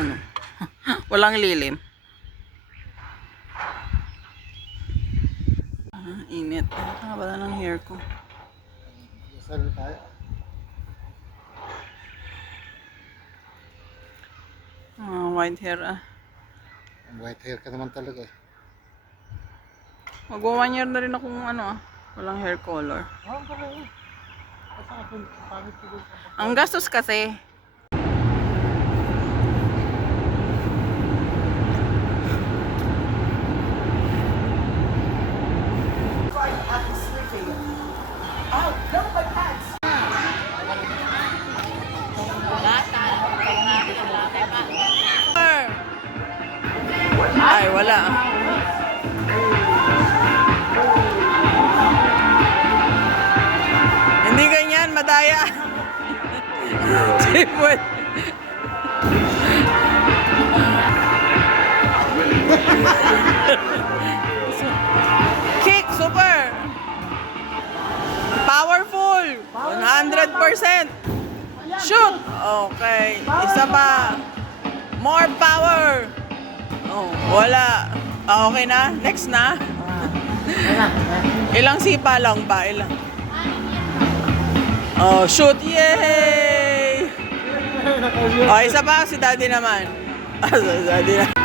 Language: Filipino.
ano. Walang lilim. Init. Wala ng hair ko. Saan tayo? White hair White hair ka naman talaga eh. Mag 1 year na rin akong walang hair color. Oo, pala eh. Sa akin, pangit ko doon. Ang gastos kasi. Ay, wala. Hindi ganyan, madaya. Sipot. Kick, super. Powerful. 100%. Shoot. Okay. Isa pa. More power. Oh, wala. Okay na? Next na? Ilang sipa lang ba? Ilang? Oh, shoot! Yay! Oh, isa pa si daddy naman. Si daddy na.